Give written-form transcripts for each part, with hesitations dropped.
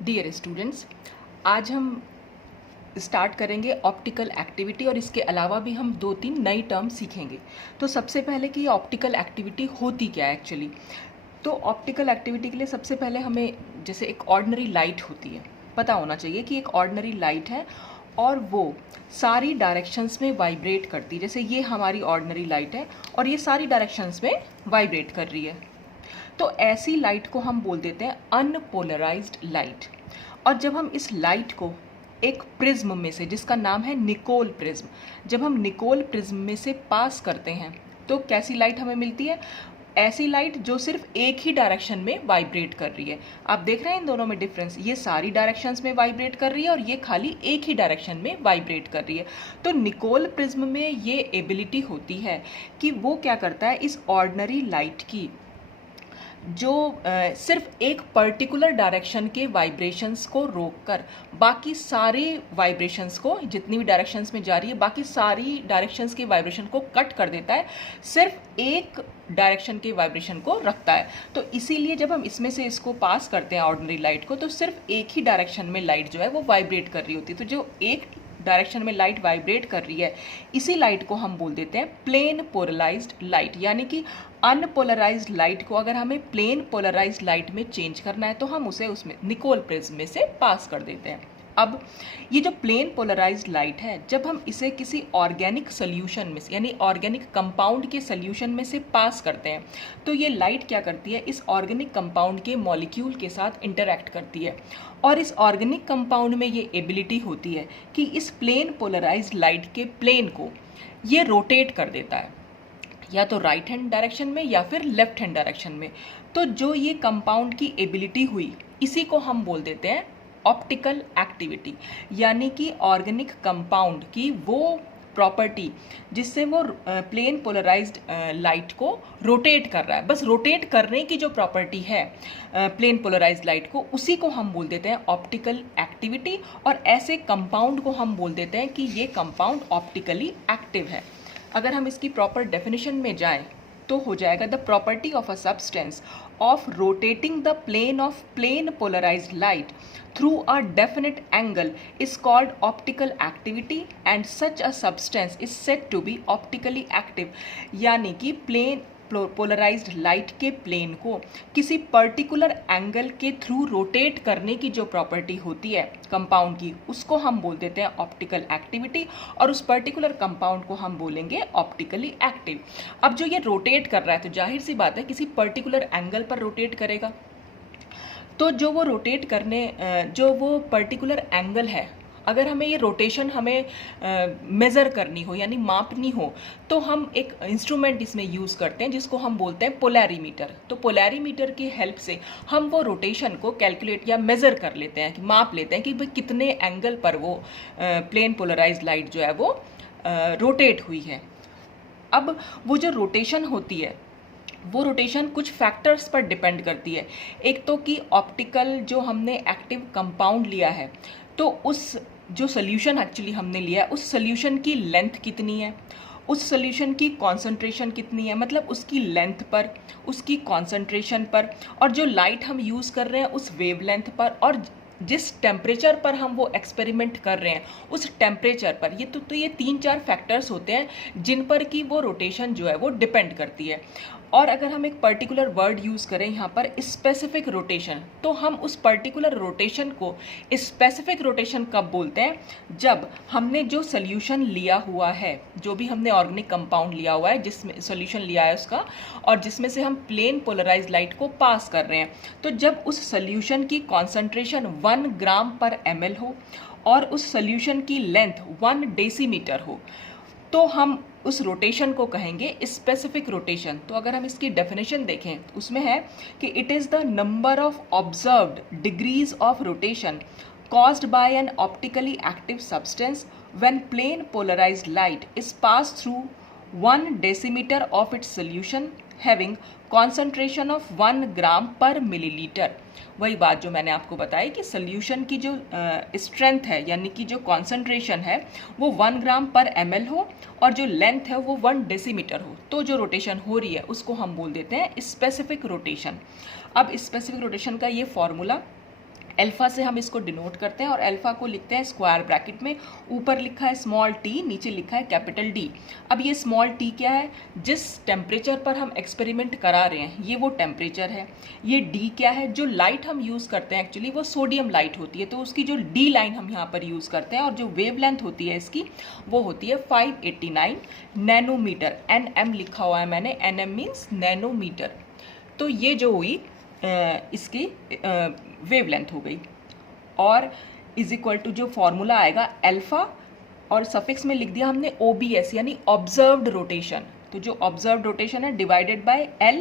Dear students, आज हम start करेंगे ऑप्टिकल एक्टिविटी और इसके अलावा भी हम 2-3 नई टर्म सीखेंगे। तो सबसे पहले कि ऑप्टिकल एक्टिविटी होती क्या है एक्चुअली। तो ऑप्टिकल एक्टिविटी के लिए सबसे पहले हमें जैसे एक ऑर्डिनरी लाइट होती है, पता होना चाहिए कि एक ऑर्डिनरी लाइट है और वो सारी डायरेक्शंस में वाइब्रेट करती है। जैसे ये हमारी ऑर्डिनरी लाइट है और ये सारी डायरेक्शंस में वाइब्रेट कर रही है, तो ऐसी लाइट को हम बोल देते हैं अनपोलराइज्ड लाइट। और जब हम इस लाइट को एक प्रिज्म में से, जिसका नाम है निकोल प्रिज्म, जब हम निकोल प्रिज्म में से पास करते हैं तो कैसी लाइट हमें मिलती है? ऐसी लाइट जो सिर्फ एक ही डायरेक्शन में वाइब्रेट कर रही है। आप देख रहे हैं इन दोनों में डिफरेंस, ये सारी डायरेक्शंस में वाइब्रेट कर रही है और ये खाली एक ही डायरेक्शन में वाइब्रेट कर रही है। तो निकोल प्रिज्म में ये एबिलिटी होती है कि वो क्या करता है, इस ऑर्डिनरी लाइट की जो सिर्फ एक पर्टिकुलर डायरेक्शन के वाइब्रेशंस को रोककर बाकी सारे वाइब्रेशंस को, जितनी भी डायरेक्शंस में जा रही है, बाकी सारी डायरेक्शंस के वाइब्रेशन को कट कर देता है, सिर्फ एक डायरेक्शन के वाइब्रेशन को रखता है। तो इसीलिए जब हम इसमें से इसको पास करते हैं ऑर्डिनरी लाइट को, तो सिर्फ एक ही डायरेक्शन में लाइट जो है वो वाइब्रेट कर रही होती है। तो जो एक डायरेक्शन में लाइट वाइब्रेट कर रही है, इसी लाइट को हम बोल देते हैं प्लेन पोलराइज्ड लाइट। यानी कि अनपोलराइज्ड लाइट को अगर हमें प्लेन पोलराइज्ड लाइट में चेंज करना है तो हम उसे उसमें निकोल प्रिज्म में से पास कर देते हैं। अब ये जो प्लेन पोलराइज्ड लाइट है, जब हम इसे किसी ऑर्गेनिक सोल्यूशन में से, यानी ऑर्गेनिक कंपाउंड के सोल्यूशन में से पास करते हैं, तो ये लाइट क्या करती है, इस ऑर्गेनिक कंपाउंड के मॉलिक्यूल के साथ इंटरैक्ट करती है। और इस ऑर्गेनिक कंपाउंड में ये एबिलिटी होती है कि इस प्लेन पोलराइज्ड लाइट के प्लेन को ये रोटेट कर देता है, या तो राइट हैंड डायरेक्शन में या फिर लेफ्ट हैंड डायरेक्शन में। तो जो ये कंपाउंड की एबिलिटी हुई, इसी को हम बोल देते हैं ऑप्टिकल एक्टिविटी। यानी कि ऑर्गेनिक कंपाउंड की वो प्रॉपर्टी जिससे वो प्लेन पोलराइज्ड लाइट को रोटेट कर रहा है, बस रोटेट करने की जो प्रॉपर्टी है प्लेन पोलराइज्ड लाइट को, उसी को हम बोल देते हैं ऑप्टिकल एक्टिविटी। और ऐसे कंपाउंड को हम बोल देते हैं कि ये कंपाउंड ऑप्टिकली एक्टिव है। अगर हम इसकी प्रॉपर डेफिनेशन में जाएं तो हो जाएगा, the property of a substance of rotating the plane of plane polarised light through a definite angle is called optical activity and such a substance is said to be optically active। यानी कि plane polarised light के plane को किसी particular angle के through rotate करने की जो property होती है कंपाउंड की, उसको हम बोल देते हैं ऑप्टिकल एक्टिविटी, और उस पर्टिकुलर कंपाउंड को हम बोलेंगे ऑप्टिकली एक्टिव। अब जो ये रोटेट कर रहा है, तो जाहिर सी बात है किसी पर्टिकुलर एंगल पर रोटेट करेगा। तो जो वो रोटेट करने, जो वो पर्टिकुलर एंगल है, अगर हमें ये रोटेशन हमें मेज़र करनी हो, यानी मापनी हो, तो हम एक इंस्ट्रूमेंट इसमें यूज़ करते हैं जिसको हम बोलते हैं पोलैरीमीटर। तो पोलैरीमीटर की हेल्प से हम वो रोटेशन को कैलकुलेट या मेज़र कर लेते हैं, कि माप लेते हैं कि भाई कितने एंगल पर वो प्लेन पोलराइज्ड लाइट जो है वो रोटेट हुई है। अब वो जो रोटेशन होती है, वो रोटेशन कुछ फैक्टर्स पर डिपेंड करती है। एक तो कि ऑप्टिकल जो हमने एक्टिव कंपाउंड लिया है, तो उस जो सोल्यूशन एक्चुअली हमने लिया है, उस सोल्यूशन की लेंथ कितनी है, उस सोल्यूशन की कॉन्सेंट्रेशन कितनी है, मतलब उसकी लेंथ पर, उसकी कॉन्सेंट्रेशन पर, और जो लाइट हम यूज़ कर रहे हैं उस वेवलेंथ पर, और जिस टेम्परेचर पर हम वो एक्सपेरिमेंट कर रहे हैं उस टेम्परेचर पर। ये तो ये 3-4 फैक्टर्स होते हैं जिन पर कि वो रोटेशन जो है वो डिपेंड करती है। और अगर हम एक पर्टिकुलर वर्ड यूज़ करें यहाँ पर स्पेसिफिक रोटेशन, तो हम उस पर्टिकुलर रोटेशन को स्पेसिफिक रोटेशन कब बोलते हैं, जब हमने जो सोल्यूशन लिया हुआ है, जो भी हमने ऑर्गेनिक कंपाउंड लिया हुआ है, जिसमें सोल्यूशन लिया है उसका, और जिसमें से हम प्लेन पोलराइज्ड लाइट को पास कर रहे हैं, तो जब उस सोल्यूशन की कॉन्सेंट्रेशन 1 ग्राम पर ml हो और उस सोल्यूशन की लेंथ 1 डेसीमीटर हो, तो हम उस रोटेशन को कहेंगे स्पेसिफिक रोटेशन। तो अगर हम इसकी डेफिनेशन देखें, उसमें है कि it is the number of observed degrees of rotation caused by an optically active substance when plane polarized light is passed through 1 decimeter of its solution having concentration of 1 ग्राम पर millilitre. वही बात जो मैंने आपको बताई कि सोल्यूशन की जो स्ट्रेंथ है, यानी कि जो कॉन्सेंट्रेशन है, वो 1 ग्राम पर ml हो और जो लेंथ है वो 1 डेसीमीटर हो, तो जो रोटेशन हो रही है उसको हम बोल देते हैं स्पेसिफिक रोटेशन। अब स्पेसिफिक रोटेशन का ये फॉर्मूला अल्फा से हम इसको डिनोट करते हैं और अल्फा को लिखते हैं स्क्वायर ब्रैकेट में, ऊपर लिखा है स्मॉल टी, नीचे लिखा है कैपिटल डी। अब ये स्मॉल टी क्या है, जिस टेम्परेचर पर हम एक्सपेरिमेंट करा रहे हैं ये वो टेम्परेचर है। ये डी क्या है, जो लाइट हम यूज़ करते हैं एक्चुअली वो सोडियम लाइट होती है, तो उसकी जो डी लाइन हम यहाँ पर यूज़ करते हैं और जो वेव लेंथ होती है इसकी वो होती है 589 नैनोमीटर। NM लिखा हुआ है मैंने, NM मीन्स नैनोमीटर। तो ये जो हुई इसकी वेव लेंथ हो गई, और इज इक्वल टू जो फॉर्मूला आएगा अल्फा और सफिक्स में लिख दिया हमने OBS यानी ऑब्जर्व्ड रोटेशन। तो जो ऑब्जर्व्ड रोटेशन है डिवाइडेड बाय L,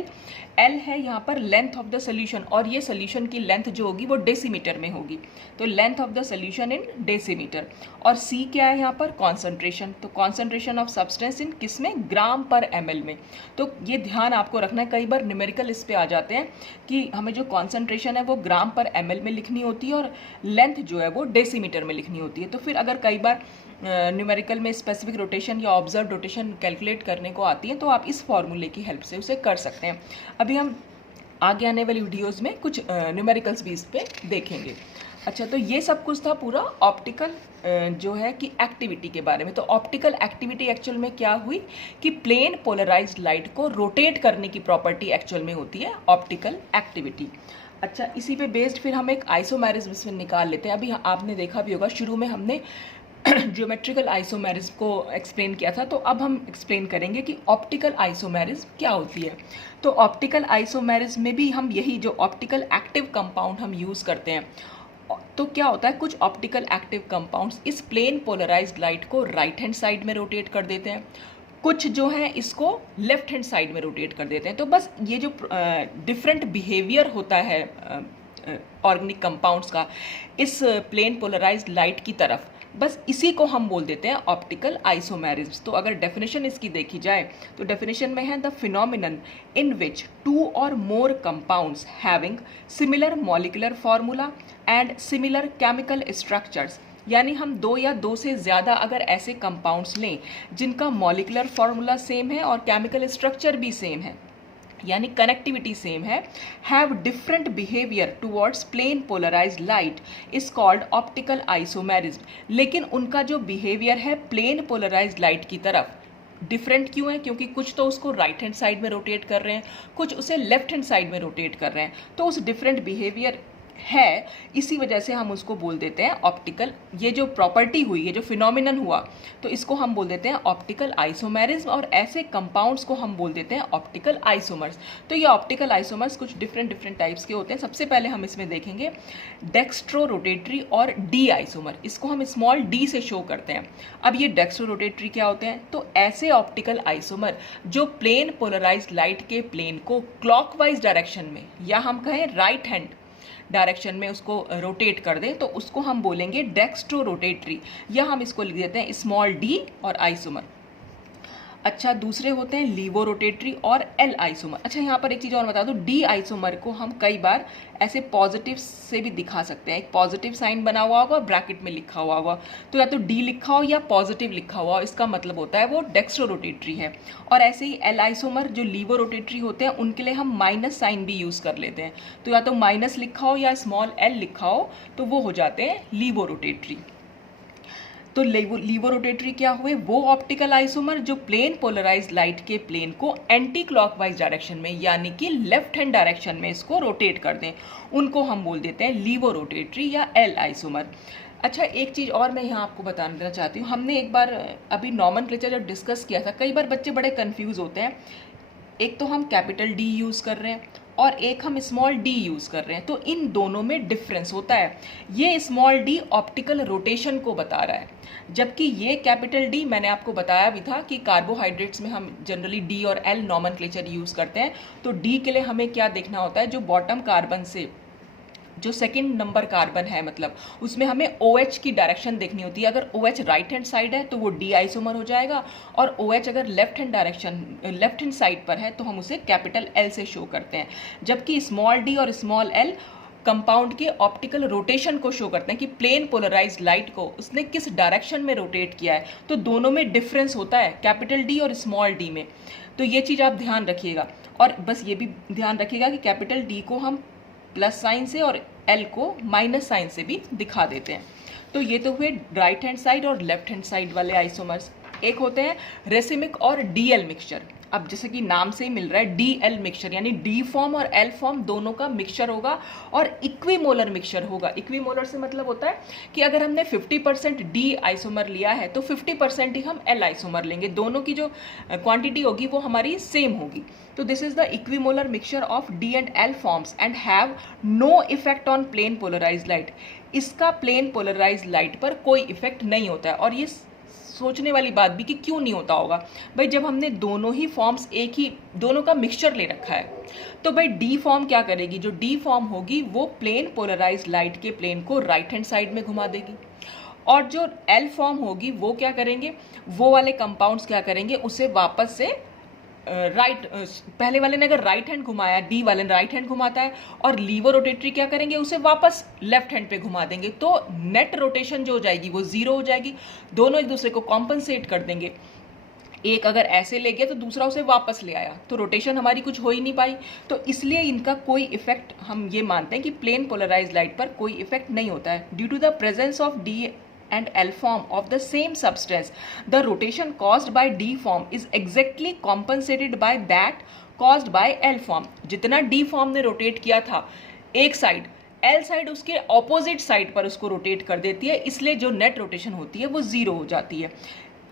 L है यहाँ पर लेंथ ऑफ द सोल्यूशन, और ये सोल्यूशन की लेंथ जो होगी वो डेसीमीटर में होगी, तो length of the solution in decimetre. और C क्या है यहाँ पर, कॉन्सेंट्रेशन, तो कॉन्सेंट्रेशन ऑफ सब्सटेंस इन किस में, ग्राम पर ml में। तो ये ध्यान आपको रखना है, कई बार न्यूमेरिकल इस पे आ जाते हैं कि हमें जो कॉन्सेंट्रेशन है वो ग्राम पर ml में लिखनी होती है और लेंथ जो है वो डेसीमीटर में लिखनी होती है। तो फिर अगर कई बार न्यूमेरिकल में स्पेसिफिक रोटेशन या ऑब्जर्व रोटेशन कैलकुलेट करने को आती है तो आप इस फॉर्मूले की हेल्प से उसे कर सकते हैं। अभी हम आगे आने वाली वीडियोस में कुछ न्यूमेरिकल्स भी इस पे देखेंगे। अच्छा, तो ये सब कुछ था पूरा ऑप्टिकल जो है कि एक्टिविटी के बारे में। तो ऑप्टिकल एक्टिविटी एक्चुअल में क्या हुई कि प्लेन पोलराइज्ड लाइट को रोटेट करने की प्रॉपर्टी एक्चुअल में होती है ऑप्टिकल एक्टिविटी। अच्छा, इसी पे बेस्ड फिर हम एक आइसोमेरिज्म इसमें निकाल लेते हैं। अभी आपने देखा भी होगा शुरू में हमने ज्योमेट्रिकल आइसोमेरिज्म को एक्सप्लेन किया था, तो अब हम एक्सप्लेन करेंगे कि ऑप्टिकल आइसोमेरिज्म क्या होती है। तो ऑप्टिकल आइसोमेरिज्म में भी हम यही जो ऑप्टिकल एक्टिव कंपाउंड हम यूज़ करते हैं, तो क्या होता है, कुछ ऑप्टिकल एक्टिव कंपाउंड्स इस प्लेन पोलराइज्ड लाइट को राइट हैंड साइड में रोटेट कर देते हैं, कुछ जो है इसको लेफ्ट हैंड साइड में रोटेट कर देते हैं। तो बस ये जो डिफरेंट बिहेवियर होता है ऑर्गेनिक कंपाउंड्स का इस प्लेन पोलराइज्ड लाइट की तरफ, बस इसी को हम बोल देते हैं ऑप्टिकल आइसोमेरिज्म। तो अगर डेफिनेशन इसकी देखी जाए तो डेफिनेशन में है the phenomenon in which two और more compounds having similar molecular formula and similar chemical structures, यानी हम दो या दो से ज़्यादा अगर ऐसे कंपाउंड्स लें जिनका मॉलिक्यूलर फार्मूला सेम है और केमिकल स्ट्रक्चर भी सेम है, यानी कनेक्टिविटी सेम है, have different behaviour towards plane polarised light is called optical isomerism. लेकिन उनका जो बिहेवियर है प्लेन पोलराइज्ड लाइट की तरफ डिफरेंट क्यों है, क्योंकि कुछ तो उसको राइट हैंड साइड में रोटेट कर रहे हैं, कुछ उसे लेफ्ट हैंड साइड में रोटेट कर रहे हैं, तो उस डिफरेंट बिहेवियर है, इसी वजह से हम उसको बोल देते हैं ऑप्टिकल। ये जो प्रॉपर्टी हुई, ये जो फिनोमिनन हुआ, तो इसको हम बोल देते हैं ऑप्टिकल आइसोमेरिज्म, और ऐसे कंपाउंड्स को हम बोल देते हैं ऑप्टिकल आइसोमर्स। तो ये ऑप्टिकल आइसोमर्स कुछ डिफरेंट टाइप्स के होते हैं। सबसे पहले हम इसमें देखेंगे डेक्स्ट्रो रोटेटरी और डी आइसोमर, इसको हम स्मॉल डी से शो करते हैं। अब ये डेक्स्ट्रो रोटेटरी क्या होते हैं, तो ऐसे ऑप्टिकल आइसोमर जो प्लेन पोलराइज्ड लाइट के प्लेन को क्लॉकवाइज डायरेक्शन में या हम कहें राइट हैंड डायरेक्शन में उसको रोटेट कर दें, तो उसको हम बोलेंगे डेक्स्ट्रो रोटेटरी, या हम इसको लिख देते हैं स्मॉल डी और आइसोमर। अच्छा, दूसरे होते हैं लीवो रोटेटरी और एल आइसोमर। अच्छा, यहाँ पर एक चीज़ और बता दूँ, डी आइसोमर को हम कई बार ऐसे पॉजिटिव से भी दिखा सकते हैं। एक पॉजिटिव साइन बना हुआ होगा, ब्रैकेट में लिखा हुआ होगा, तो या तो डी लिखा हो या पॉजिटिव लिखा हुआ हो, इसका मतलब होता है वो डेक्स्ट्रो रोटेटरी है। और ऐसे ही एल आइसोमर जो लीवो रोटेटरी होते हैं उनके लिए हम माइनस साइन भी यूज़ कर लेते हैं, तो या तो माइनस लिखा हो या स्मॉल एल लिखा हो, तो वो हो जाते हैं लीवो रोटेटरी। तो लीवो रोटेटरी क्या हुए, वो ऑप्टिकल आइसोमर जो प्लेन पोलराइज्ड लाइट के प्लेन को एंटी क्लॉकवाइज डायरेक्शन में यानी कि लेफ्ट हैंड डायरेक्शन में इसको रोटेट कर दें, उनको हम बोल देते हैं लीवो रोटेटरी या एल आइसोमर। अच्छा, एक चीज़ और मैं यहाँ आपको बता देना चाहती हूँ, हमने एक बार अभी नॉमेनक्लेचर जब डिस्कस किया था, कई बार बच्चे बड़े कंफ्यूज होते हैं। एक तो हम कैपिटल डी यूज़ कर रहे हैं और एक हम स्मॉल डी यूज़ कर रहे हैं, तो इन दोनों में डिफरेंस होता है। ये स्मॉल डी ऑप्टिकल रोटेशन को बता रहा है, जबकि ये कैपिटल डी मैंने आपको बताया भी था कि कार्बोहाइड्रेट्स में हम जनरली डी और एल नॉमेनक्लेचर यूज़ करते हैं। तो डी के लिए हमें क्या देखना होता है, जो बॉटम कार्बन से जो सेकंड नंबर कार्बन है, मतलब उसमें हमें OH की डायरेक्शन देखनी होती है। अगर OH राइट हैंड साइड है तो वो डी आइसोमर हो जाएगा, और OH अगर लेफ्ट हैंड साइड पर है तो हम उसे कैपिटल L से शो करते हैं। जबकि स्मॉल डी और स्मॉल एल कंपाउंड के ऑप्टिकल रोटेशन को शो करते हैं कि प्लेन पोलराइज्ड लाइट को उसने किस डायरेक्शन में रोटेट किया है, तो दोनों में डिफरेंस होता है कैपिटल डी और स्मॉल डी में। तो ये चीज़ आप ध्यान रखिएगा, और बस ये भी ध्यान रखिएगा कि कैपिटल डी को हम प्लस साइन से और L को माइनस साइन से भी दिखा देते हैं। तो ये तो हुए राइट हैंड साइड और लेफ्ट हैंड साइड वाले आइसोमर्स। एक होते हैं रेसिमिक और DL मिक्सचर। अब जैसे कि नाम से ही मिल रहा है DL मिक्सचर, यानी D फॉर्म और L फॉर्म दोनों का मिक्सचर होगा और इक्विमोलर मिक्सचर होगा। इक्विमोलर से मतलब होता है कि अगर हमने 50% D आइसोमर लिया है तो 50% ही हम L आइसोमर लेंगे, दोनों की जो क्वांटिटी होगी वो हमारी सेम होगी। तो this is the equimolar mixture of D and L forms and have no effect on plane polarised light. इसका प्लेन पोलराइज्ड लाइट पर कोई इफेक्ट नहीं होता है। और ये सोचने वाली बात भी कि क्यों नहीं होता होगा, भाई जब हमने दोनों ही फॉर्म्स एक ही दोनों का मिक्सचर ले रखा है तो भाई डी फॉर्म क्या करेगी, जो डी फॉर्म होगी वो प्लेन पोलराइज्ड लाइट के प्लेन को राइट हैंड साइड में घुमा देगी, और जो एल फॉर्म होगी वो क्या करेंगे, वो वाले कंपाउंड्स क्या करेंगे, उसे वापस से पहले वाले ने अगर राइट हैंड घुमाया, डी वाले ने राइट हैंड घुमाता है, और लीवर रोटेटरी क्या करेंगे, उसे वापस लेफ्ट हैंड पे घुमा देंगे। तो नेट रोटेशन जो हो जाएगी वो जीरो हो जाएगी, दोनों एक दूसरे को कॉम्पनसेट कर देंगे। एक अगर ऐसे ले गया तो दूसरा उसे वापस ले आया, तो रोटेशन हमारी कुछ हो ही नहीं पाई। तो इसलिए इनका कोई इफेक्ट, हम ये मानते हैं कि प्लेन पोलराइज्ड लाइट पर कोई इफेक्ट नहीं होता है। Due to the presence of D and L form of the same substance, the rotation caused by D form is exactly compensated by that caused by L form. जितना D form ने rotate किया था एक side, L side उसके opposite side पर उसको rotate कर देती है, इसलिए जो नेट रोटेशन होती है वो जीरो हो जाती है।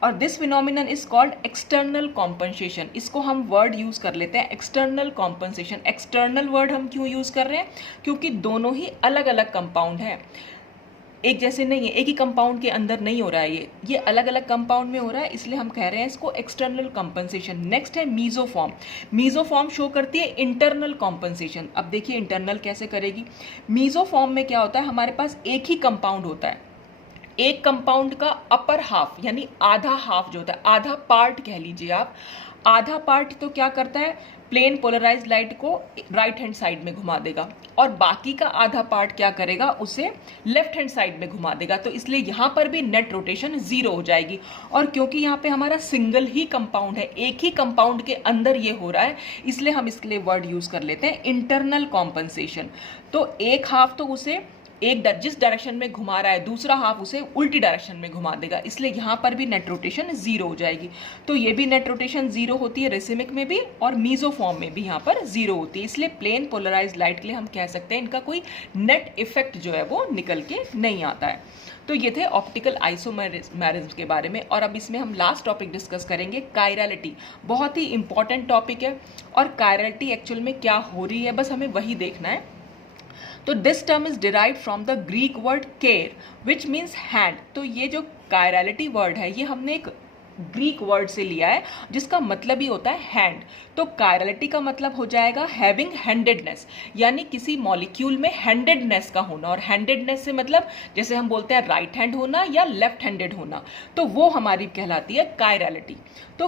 और this phenomenon is called external compensation. इसको हम वर्ड यूज कर लेते हैं एक्सटर्नल कॉम्पनसेशन। एक्सटर्नल वर्ड हम क्यों यूज कर रहे हैं, क्योंकि दोनों ही अलग अलग कंपाउंड हैं, एक जैसे नहीं है, एक ही कंपाउंड के अंदर नहीं हो रहा है, ये अलग अलग कंपाउंड में हो रहा है, इसलिए हम कह रहे हैं इसको एक्सटर्नल कॉम्पनसेशन। नेक्स्ट है मीजोफॉर्म। मीजोफॉर्म शो करती है इंटरनल कॉम्पनसेशन। अब देखिए इंटरनल कैसे करेगी। मीजोफॉर्म में क्या होता है, हमारे पास एक ही कंपाउंड होता है, एक कंपाउंड का अपर हाफ यानी आधा हाफ जो होता है, आधा पार्ट कह लीजिए आप, आधा पार्ट तो क्या करता है, प्लेन पोलराइज्ड लाइट को राइट हैंड साइड में घुमा देगा, और बाकी का आधा पार्ट क्या करेगा, उसे लेफ्ट हैंड साइड में घुमा देगा। तो इसलिए यहाँ पर भी नेट रोटेशन जीरो हो जाएगी। और क्योंकि यहाँ पे हमारा सिंगल ही कंपाउंड है, एक ही कंपाउंड के अंदर ये हो रहा है, इसलिए हम इसके लिए वर्ड यूज कर लेते हैं इंटरनल कॉम्पनसेशन। तो एक हाफ तो उसे जिस डायरेक्शन में घुमा रहा है, दूसरा हाफ उसे उल्टी डायरेक्शन में घुमा देगा, इसलिए यहाँ पर भी नेट रोटेशन जीरो हो जाएगी। तो ये भी नेट रोटेशन जीरो होती है रेसिमिक में भी, और मीजोफॉर्म में भी यहाँ पर जीरो होती है। इसलिए प्लेन पोलराइज्ड लाइट के लिए हम कह सकते हैं इनका कोई नेट इफेक्ट जो है वो निकल के नहीं आता है। तो ये थे ऑप्टिकल आइसोमेरिज्म के बारे में। और अब इसमें हम लास्ट टॉपिक डिस्कस करेंगे, कायरलिटी। बहुत ही इंपॉर्टेंट टॉपिक है, और कायरलिटी एक्चुअल में क्या हो रही है बस हमें वही देखना है। तो this term is derived from the Greek word care which means hand. तो ये जो कायरलिटी वर्ड है ये हमने एक ग्रीक वर्ड से लिया है जिसका मतलब ही होता है हैंड। तो कायरलिटी का मतलब हो जाएगा हैविंग हैंडेडनेस, यानी किसी मॉलिक्यूल में हैंडेडनेस का होना। और हैंडेडनेस से मतलब जैसे हम बोलते हैं राइट हैंड होना या लेफ्ट हैंडेड होना, तो वो हमारी कहलाती है कायरलिटी। तो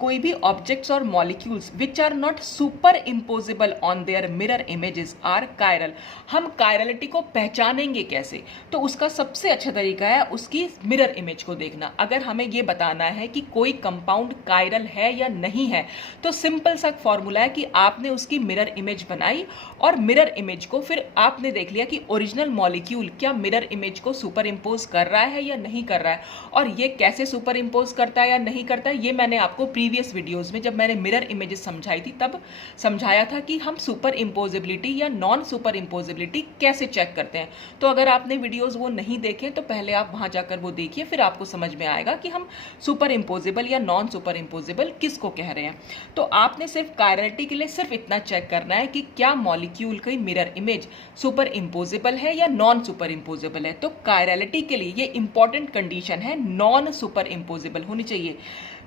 कोई भी ऑब्जेक्ट्स और molecules which are not superimposable on their mirror images are chiral. हम कायरलिटी को पहचानेंगे कैसे, तो उसका सबसे अच्छा तरीका है उसकी मिरर इमेज को देखना। अगर हमें ये बताना है कि कोई कंपाउंड कायरल है या नहीं है, तो सिंपल सा फॉर्मूला है कि आपने उसकी मिरर इमेज बनाई, और मिरर इमेज को फिर आपने देख लिया कि ओरिजिनल मॉलिक्यूल क्या मिरर इमेज को सुपर इम्पोज कर रहा है या नहीं कर रहा है। और ये कैसे सुपर इम्पोज करता है या नहीं करता है, ये मैंने आपको प्रीवियस वीडियोस में जब मैंने मिरर इमेजेस समझाई थी तब समझाया था कि हम सुपर इम्पोजिबिलिटी या नॉन सुपर इम्पोजिबिलिटी कैसे चेक करते हैं। तो अगर आपने वीडियोस वो नहीं देखे तो पहले आप वहां जाकर वो देखिए, फिर आपको समझ में आएगा कि हम सुपर इम्पोजिबल या नॉन सुपर इम्पोजिबल किसको कह रहे हैं। तो आपने सिर्फ कायरलिटी के लिए सिर्फ इतना चेक करना है कि क्या मॉलिक्यूल की मिरर इमेज सुपर इम्पोजिबल है या नॉन सुपर इम्पोजिबल है। तो कायरलिटी के लिए ये इंपॉर्टेंट कंडीशन है, नॉन सुपर इम्पोजिबल होनी चाहिए,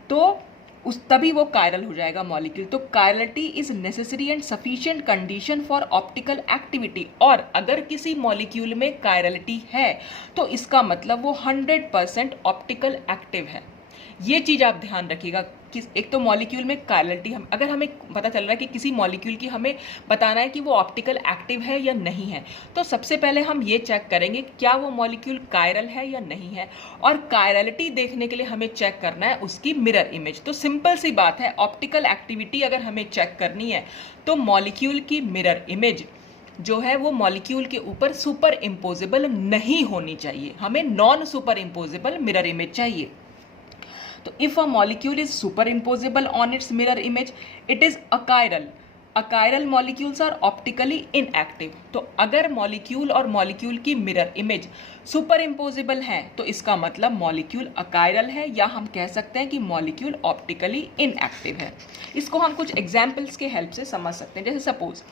तो तभी वो कायरल हो जाएगा मॉलिक्यूल। तो chirality is necessary and sufficient condition for optical activity. और अगर किसी मॉलिक्यूल में कायरलिटी है तो इसका मतलब वो 100% ऑप्टिकल एक्टिव है। ये चीज आप ध्यान रखिएगा। एक तो मॉलिक्यूल में कायरलिटी, अगर हमें पता चल रहा है कि किसी मॉलिक्यूल की हमें बताना है कि वो ऑप्टिकल एक्टिव है या नहीं है, तो सबसे पहले हम ये चेक करेंगे क्या वो मॉलिक्यूल कायरल है या नहीं है। और कायरलिटी देखने के लिए हमें चेक करना है उसकी मिरर इमेज। तो सिंपल सी बात है, ऑप्टिकल एक्टिविटी अगर हमें चेक करनी है तो मॉलिक्यूल की मिरर इमेज जो है वो मॉलिक्यूल के ऊपर सुपर इम्पोजेबल नहीं होनी चाहिए, हमें non superimposable mirror image चाहिए। तो if a molecule is superimposable on its mirror image, it is achiral. Achiral molecules are optically inactive. तो अगर मॉलिक्यूल और मॉलिक्यूल की मिरर इमेज सुपर इम्पोजेबल है तो इसका मतलब मॉलिक्यूल अकायरल है, या हम कह सकते हैं कि मॉलिक्यूल ऑप्टिकली इनएक्टिव है। इसको हम कुछ एग्जाम्पल्स के हेल्प से समझ सकते हैं। जैसे सपोज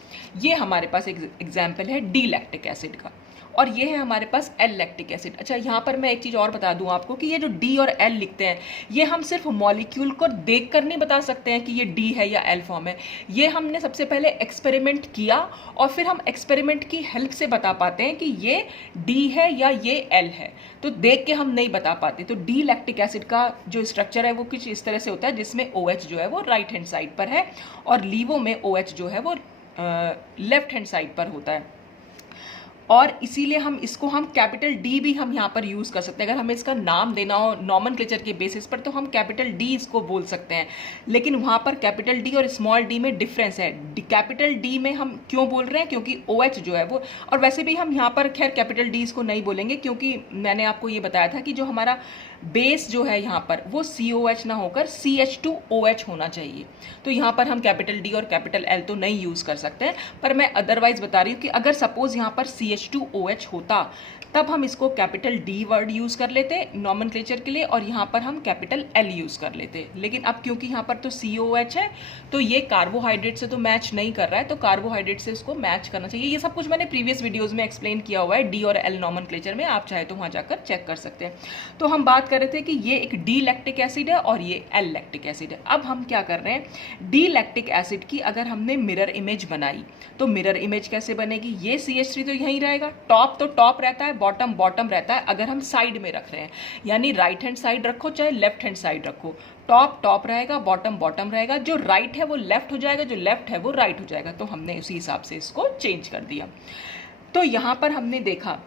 ये हमारे पास एक एग्जाम्पल है डी लैक्टिक एसिड का, और ये है हमारे पास एल लैक्टिक एसिड। अच्छा, यहाँ पर मैं एक चीज़ और बता दूँ आपको कि ये जो डी और एल लिखते हैं, ये हम सिर्फ मॉलिक्यूल को देखकर नहीं बता सकते हैं कि ये डी है या एल फॉर्म है। ये हमने सबसे पहले एक्सपेरिमेंट किया और फिर हम एक्सपेरिमेंट की हेल्प से बता पाते हैं कि ये डी है या ये एल है। तो देख के हम नहीं बता पाते। तो डी लैक्टिक एसिड का जो स्ट्रक्चर है वो कुछ इस तरह से होता है, जिसमें OH जो है वो राइट हैंड साइड पर है और लीवो में OH जो है वो लेफ्ट हैंड साइड पर होता है। और इसीलिए हम इसको हम कैपिटल डी भी हम यहाँ पर यूज़ कर सकते हैं। अगर हमें इसका नाम देना हो नॉमेनक्लेचर के बेसिस पर तो हम कैपिटल डी इसको बोल सकते हैं, लेकिन वहाँ पर कैपिटल डी और स्मॉल डी में डिफरेंस है। कैपिटल डी में हम क्यों बोल रहे हैं, क्योंकि OH जो है वो, और वैसे भी हम यहाँ पर खैर कैपिटल डी इसको नहीं बोलेंगे, क्योंकि मैंने आपको ये बताया था कि जो हमारा बेस जो है यहाँ पर वो COH ना होकर CH2OH होना चाहिए। तो यहाँ पर हम कैपिटल डी और कैपिटल एल तो नहीं यूज़ कर सकते हैं, पर मैं अदरवाइज बता रही हूँ कि अगर सपोज यहाँ पर CH2OH होता तब हम इसको कैपिटल डी वर्ड यूज़ कर लेते नॉमेनक्लेचर के लिए, और यहाँ पर हम कैपिटल एल यूज़ कर लेते। लेकिन अब क्योंकि यहाँ पर तो COH है तो ये कार्बोहाइड्रेट से तो मैच नहीं कर रहा है, तो कार्बोहाइड्रेट से इसको मैच करना चाहिए। ये सब कुछ मैंने प्रीवियस वीडियोज़ में एक्सप्लेन किया हुआ है डी और एल नॉमेनक्लेचर में, आप चाहे तो वहाँ जाकर चेक कर सकते हैं। तो हम बात कर रहे थे कि ये एक डी लैक्टिक एसिड है और ये एल लैक्टिक एसिड है। अब हम क्या कर रहे हैं, डी लैक्टिक एसिड की अगर हमने मिरर इमेज बनाई तो मिरर इमेज कैसे बनेगी। ये CH3 तो यहीं रहेगा, टॉप तो टॉप रहता है, बॉटम बॉटम रहता है। अगर हम साइड में रख रहे हैं, यानी राइट हैंड साइड रखो चाहे लेफ्ट हैंड साइड रखो, टॉप टॉप रहेगा, बॉटम बॉटम रहेगा। जो राइट है वो लेफ्ट हो जाएगा, जो लेफ्ट है वो राइट हो जाएगा। तो हमने उसी हिसाब से इसको चेंज कर दिया। तो यहाँ पर हमने देखा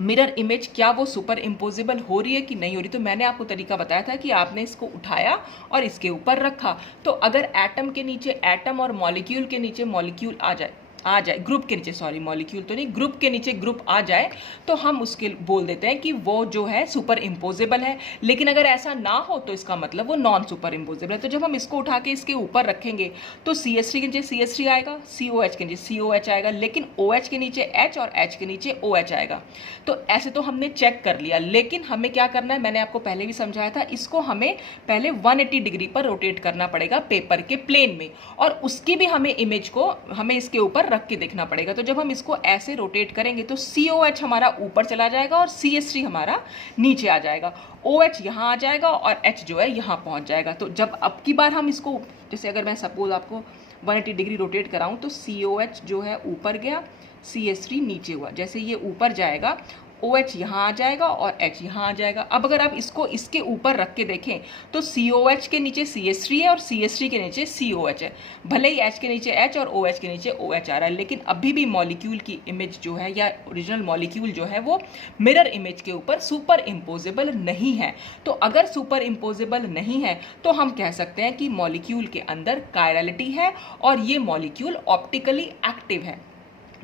मिरर इमेज क्या वो सुपर इम्पोजिबल हो रही है कि नहीं हो रही। तो मैंने आपको तरीका बताया था कि आपने इसको उठाया और इसके ऊपर रखा, तो अगर एटम के नीचे एटम और मॉलिक्यूल के नीचे मॉलिक्यूल आ जाए, ग्रुप के नीचे, सॉरी मॉलिक्यूल तो नहीं, ग्रुप के नीचे ग्रुप आ जाए, तो हम उसके बोल देते हैं कि वो जो है सुपर इम्पोजेबल है। लेकिन अगर ऐसा ना हो तो इसका मतलब वो नॉन सुपर इम्पोजेबल है। तो जब हम इसको उठा के इसके ऊपर रखेंगे तो CH3 के नीचे CH3 आएगा, COH के नीचे COH आएगा, लेकिन OH के नीचे H और H के नीचे OH आएगा। तो ऐसे तो हमने चेक कर लिया, लेकिन हमें क्या करना है, मैंने आपको पहले भी समझाया था, इसको हमें पहले 180 डिग्री पर रोटेट करना पड़ेगा पेपर के प्लेन में, और उसकी भी हमें इमेज को हमें इसके ऊपर रख के देखना पड़ेगा। तो जब हम इसको ऐसे रोटेट करेंगे तो COH हमारा ऊपर चला जाएगा और CH3 हमारा नीचे आ जाएगा, OH यहाँ आ जाएगा और H जो है यहाँ पहुँच जाएगा। तो जब अब की बार हम इसको, जैसे अगर मैं सपोज आपको 180 डिग्री रोटेट कराऊँ तो COH जो है ऊपर गया, CH3 नीचे हुआ। जैसे ये ऊपर जाएगा OH यहाँ आ जाएगा और H यहाँ आ जाएगा। अब अगर आप इसको इसके ऊपर रख के देखें तो COH के नीचे CH3 है और CH3 के नीचे COH है। भले ही H के नीचे H और OH के नीचे OH आ रहा है, लेकिन अभी भी मॉलिक्यूल की इमेज जो है या ओरिजिनल मॉलिक्यूल जो है वो मिरर इमेज के ऊपर सुपर इम्पोजेबल नहीं है। तो अगर सुपर इम्पोजेबल नहीं है तो हम कह सकते हैं कि मॉलिक्यूल के अंदर कायरलिटी है और ये मॉलिक्यूल ऑप्टिकली एक्टिव है,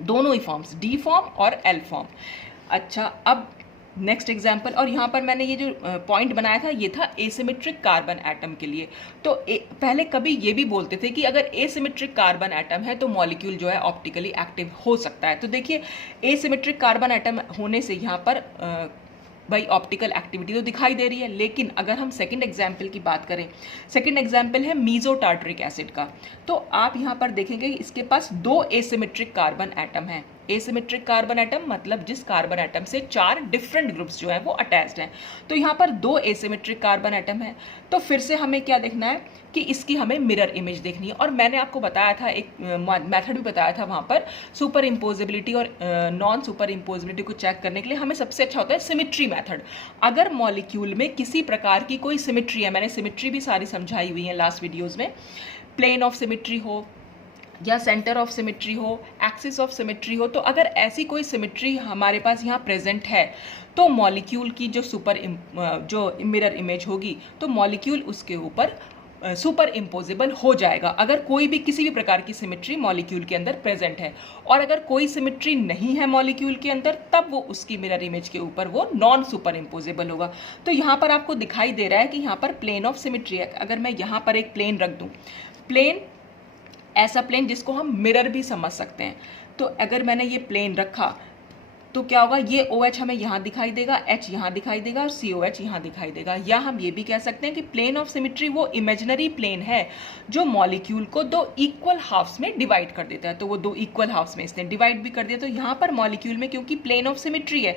दोनों ही फॉर्म्स, डी फॉर्म और एल फॉर्म। अच्छा, अब नेक्स्ट एग्जाम्पल, और यहाँ पर मैंने ये जो पॉइंट बनाया था ये था एसिमेट्रिक कार्बन एटम के लिए। तो पहले कभी ये भी बोलते थे कि अगर एसिमेट्रिक कार्बन एटम है तो मॉलिक्यूल जो है ऑप्टिकली एक्टिव हो सकता है। तो देखिए एसिमेट्रिक कार्बन एटम होने से यहाँ पर भाई ऑप्टिकल एक्टिविटी तो दिखाई दे रही है। लेकिन अगर हम सेकंड एग्जाम्पल की बात करें, सेकंड एग्जाम्पल है मीजो टार्टरिक एसिड का, तो आप यहाँ पर देखेंगे इसके पास 2 एसिमेट्रिक कार्बन एटम हैं। एसिमेट्रिक कार्बन एटम मतलब जिस कार्बन एटम से 4 डिफरेंट ग्रुप्स जो है वो अटैच्ड हैं। तो यहाँ पर 2 एसिमेट्रिक कार्बन एटम है। तो फिर से हमें क्या देखना है कि इसकी हमें मिरर इमेज देखनी है। और मैंने आपको बताया था, एक मेथड भी बताया था वहाँ पर, सुपर इम्पोजिबिलिटी और नॉन सुपर इम्पोजिबिलिटी को चेक करने के लिए हमें सबसे अच्छा होता है सिमिट्री मेथड। अगर मॉलिक्यूल में किसी प्रकार की कोई सिमिट्री है, मैंने सिमिट्री भी सारी समझाई हुई है लास्ट वीडियोज़ में, प्लेन ऑफ सिमिट्री हो या सेंटर ऑफ सिमिट्री हो, एक्सिस ऑफ सिमिट्री हो, तो अगर ऐसी कोई सिमिट्री हमारे पास यहाँ प्रेजेंट है तो मॉलिक्यूल की जो मिरर इमेज होगी तो मॉलिक्यूल उसके ऊपर सुपर इम्पोजेबल हो जाएगा अगर कोई भी किसी भी प्रकार की सिमेट्री मॉलिक्यूल के अंदर प्रेजेंट है। और अगर कोई सिमेट्री नहीं है मॉलिक्यूल के अंदर, तब वो उसकी मिरर इमेज के ऊपर वो नॉन सुपर इम्पोजेबल होगा। तो यहाँ पर आपको दिखाई दे रहा है कि यहाँ पर प्लेन ऑफ सिमेट्री है। अगर मैं यहाँ पर एक प्लेन रख दूँ, प्लेन ऐसा प्लेन जिसको हम मिरर भी समझ सकते हैं, तो अगर मैंने ये प्लेन रखा तो क्या होगा, ये OH हमें यहाँ दिखाई देगा, H यहाँ दिखाई देगा और COH यहाँ दिखाई देगा। या हम ये भी कह सकते हैं कि प्लेन ऑफ सिमेट्री वो इमेजिनरी प्लेन है जो मॉलिक्यूल को दो इक्वल हाफ्स में डिवाइड कर देता है। तो वो दो इक्वल हाफ्स में इसने डिवाइड भी कर दिया। तो यहाँ पर मॉलिक्यूल में क्योंकि प्लेन ऑफ सिमेट्री है,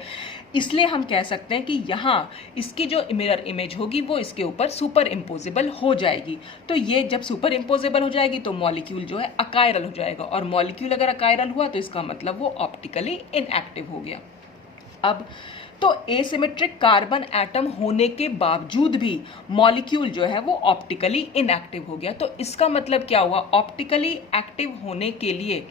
इसलिए हम कह सकते हैं कि यहाँ इसकी जो मिरर इमेज होगी वो इसके ऊपर सुपर इम्पोजेबल हो जाएगी। तो ये जब सुपर इम्पोजेबल हो जाएगी तो मॉलिक्यूल जो है अकायरल हो जाएगा, और मॉलिक्यूल अगर अकायरल हुआ तो इसका मतलब वो ऑप्टिकली इनएक्टिव हो गया। अब तो एसिमेट्रिक कार्बन एटम होने के बावजूद भी मॉलिक्यूल जो है वो ऑप्टिकली इनएक्टिव हो गया। तो इसका मतलब क्या हुआ, ऑप्टिकली एक्टिव होने के लिए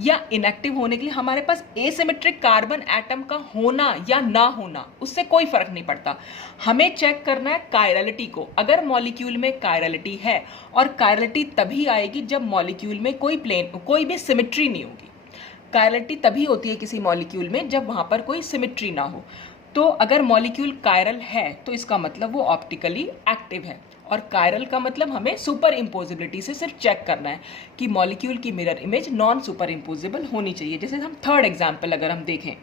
या इनएक्टिव होने के लिए हमारे पास एसिमेट्रिक कार्बन एटम का होना या ना होना, उससे कोई फर्क नहीं पड़ता। हमें चेक करना है कायरलिटी को। अगर मॉलिक्यूल में कायरलिटी है, और कायरलिटी तभी आएगी जब मॉलिक्यूल में कोई भी सिमेट्री नहीं होगी। कायरलिटी तभी होती है किसी मॉलिक्यूल में जब वहां पर कोई सिमेट्री ना हो। तो अगर मॉलिक्यूल कायरल है तो इसका मतलब वो ऑप्टिकली एक्टिव है। और कायरल का मतलब हमें सुपर इम्पोजिबिलिटी से सिर्फ चेक करना है कि मॉलिक्यूल की mirror image non super imposable होनी चाहिए। जैसे हम थर्ड एग्जाम्पल अगर हम देखें,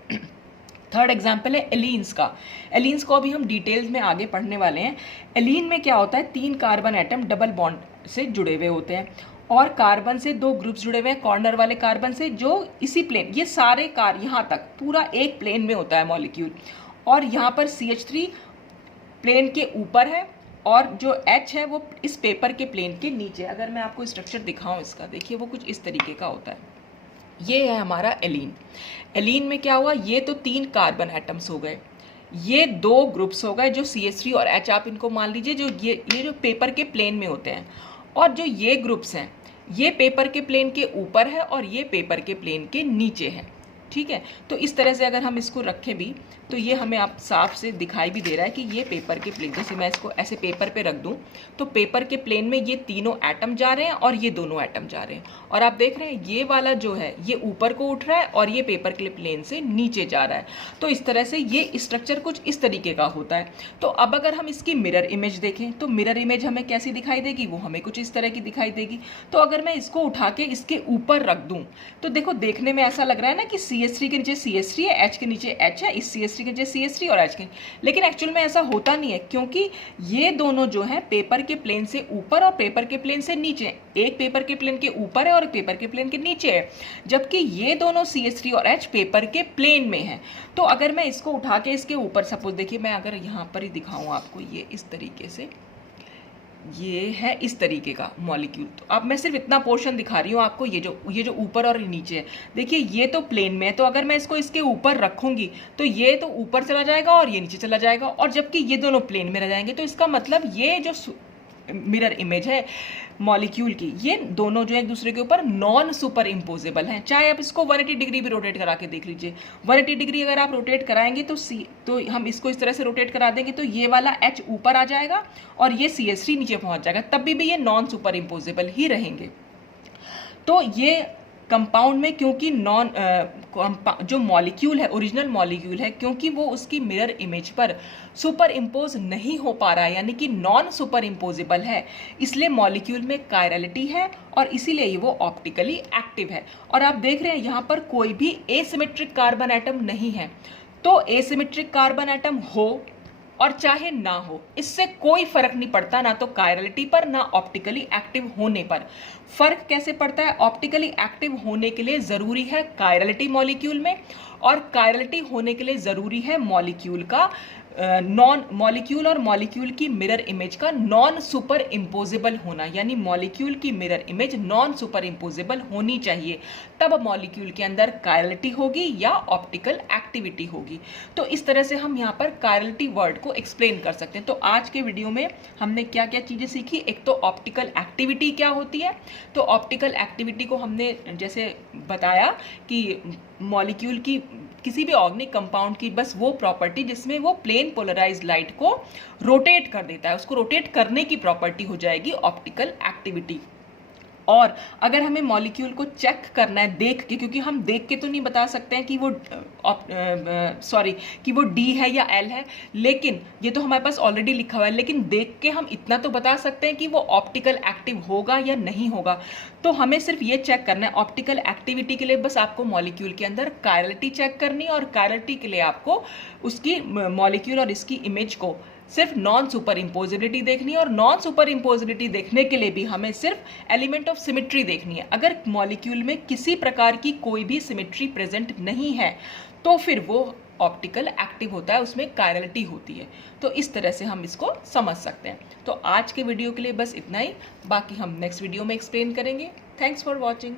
थर्ड एग्जाम्पल है एलीन्स का। एलीन्स को अभी हम डिटेल्स में आगे पढ़ने वाले हैं। एलीन में क्या होता है, 3 कार्बन एटम डबल बॉन्ड से जुड़े हुए होते हैं, और कार्बन से 2 ग्रुप्स जुड़े हुए हैं कॉर्नर वाले कार्बन से, जो इसी प्लेन, ये सारे यहाँ तक पूरा एक प्लेन में होता है मॉलिक्यूल। और यहाँ पर CH3 प्लेन के ऊपर है, और जो H है वो इस पेपर के प्लेन के नीचे। अगर मैं आपको स्ट्रक्चर दिखाऊं इसका, देखिए वो कुछ इस तरीके का होता है। ये है हमारा एलीन। एलीन में क्या हुआ, ये तो 3 कार्बन एटम्स हो गए, ये 2 ग्रुप्स हो गए जो CH3 और H आप इनको मान लीजिए, जो ये जो पेपर के प्लेन में होते हैं। और जो ये ग्रुप्स हैं, ये पेपर के प्लेन के ऊपर है और ये पेपर के प्लेन के नीचे है। ठीक है, तो इस तरह से अगर हम इसको रखें भी तो ये हमें आप साफ से दिखाई भी दे रहा है कि ये पेपर के प्लेन, जैसे मैं इसको ऐसे पेपर पे रख दूं तो पेपर के प्लेन में ये तीनों एटम जा रहे हैं और ये दोनों एटम जा रहे हैं। और आप देख रहे हैं ये वाला जो है ये ऊपर को उठ रहा है और ये पेपर के प्लेन से नीचे जा रहा है। तो इस तरह से ये स्ट्रक्चर कुछ इस तरीके का होता है। तो अब अगर हम इसकी मिरर इमेज देखें तो मिरर इमेज हमें कैसी दिखाई देगी, वो हमें कुछ इस तरह की दिखाई देगी। तो अगर मैं इसको उठा के इसके ऊपर रख दूं तो देखो देखने में ऐसा लग रहा है ना कि CH3 के नीचे CH3 है, H के नीचे H है, इस CH3 के नीचे CH3 और H के, लेकिन एक्चुअल में ऐसा होता नहीं है, क्योंकि ये दोनों जो है पेपर के प्लेन से ऊपर और पेपर के प्लेन से नीचे, एक पेपर के प्लेन के ऊपर है और एक पेपर के प्लेन के नीचे है, जबकि ये दोनों CH3 और H पेपर के प्लेन में है। तो अगर मैं इसको उठा के इसके ऊपर, सपोज देखिए मैं अगर यहाँ पर ही दिखाऊं आपको, ये इस तरीके से, ये है इस तरीके का मॉलिक्यूल। तो अब मैं सिर्फ इतना पोर्शन दिखा रही हूँ आपको, ये जो ऊपर और नीचे है, देखिए ये तो प्लेन में है, तो अगर मैं इसको इसके ऊपर रखूंगी तो ये तो ऊपर चला जाएगा और ये नीचे चला जाएगा, और जबकि ये दोनों प्लेन में रह जाएंगे। तो इसका मतलब ये जो मिरर इमेज है मॉलिक्यूल की, ये दोनों जो है एक दूसरे के ऊपर नॉन सुपर इम्पोजेबल हैं। चाहे आप इसको 180 डिग्री भी रोटेट करा के देख लीजिए, 180 डिग्री अगर आप रोटेट कराएंगे तो हम इसको इस तरह से रोटेट करा देंगे तो ये वाला H ऊपर आ जाएगा और ये CH3 नीचे पहुंच जाएगा, तब भी ये नॉन सुपर इम्पोजेबल ही रहेंगे। तो ये कंपाउंड में क्योंकि जो मॉलिक्यूल है, ओरिजिनल मॉलिक्यूल है, क्योंकि वो उसकी मिरर इमेज पर सुपर इम्पोज नहीं हो पा रहा है, यानी कि नॉन सुपर इम्पोजेबल है, इसलिए मॉलिक्यूल में कायरलिटी है और इसीलिए वो ऑप्टिकली एक्टिव है। और आप देख रहे हैं यहाँ पर कोई भी एसिमेट्रिक कार्बन एटम नहीं है। तो एसिमेट्रिक कार्बन एटम हो और चाहे ना हो, इससे कोई फर्क नहीं पड़ता, ना तो कायरलिटी पर ना ऑप्टिकली एक्टिव होने पर। फर्क कैसे पड़ता है, ऑप्टिकली एक्टिव होने के लिए जरूरी है कायरलिटी मॉलिक्यूल में, और कायरलिटी होने के लिए जरूरी है मॉलिक्यूल का मॉलिक्यूल और मॉलिक्यूल की मिरर इमेज का नॉन सुपर इम्पोजेबल होना, यानी मॉलिक्यूल की mirror image non super imposable होनी चाहिए, तब मॉलिक्यूल के अंदर कायरलिटी होगी या ऑप्टिकल एक्टिविटी होगी। तो इस तरह से हम यहाँ पर कायरलिटी वर्ड को एक्सप्लेन कर सकते हैं। तो आज के वीडियो में हमने क्या क्या चीजें सीखी, एक तो ऑप्टिकल एक्टिविटी क्या होती है, तो ऑप्टिकल एक्टिविटी को हमने जैसे बताया कि मॉलिक्यूल की किसी भी ऑर्गेनिक कंपाउंड की बस वो प्रॉपर्टी जिसमें वो प्लेन पोलराइज्ड लाइट को रोटेट कर देता है, उसको रोटेट करने की प्रॉपर्टी हो जाएगी ऑप्टिकल एक्टिविटी। और अगर हमें मॉलिक्यूल को चेक करना है देख के, क्योंकि हम देख के तो नहीं बता सकते हैं कि वो कि वो डी है या एल है, लेकिन ये तो हमारे पास ऑलरेडी लिखा हुआ है, लेकिन देख के हम इतना तो बता सकते हैं कि वो ऑप्टिकल एक्टिव होगा या नहीं होगा। तो हमें सिर्फ ये चेक करना है ऑप्टिकल एक्टिविटी के लिए, बस आपको मॉलिक्यूल के अंदर कायरलिटी चेक करनी है, और कायरलिटी के लिए आपको उसकी मॉलिक्यूल और इसकी इमेज को सिर्फ नॉन सुपर इम्पोजिबिलिटी देखनी है। और नॉन सुपर इम्पोजिबिलिटी देखने के लिए भी हमें सिर्फ एलिमेंट ऑफ सिमेट्री देखनी है। अगर मॉलिक्यूल में किसी प्रकार की कोई भी सिमेट्री प्रेजेंट नहीं है तो फिर वो ऑप्टिकल एक्टिव होता है, उसमें कायरलिटी होती है। तो इस तरह से हम इसको समझ सकते हैं। तो आज के वीडियो के लिए बस इतना ही, बाकी हम नेक्स्ट वीडियो में एक्सप्लेन करेंगे। Thanks for watching.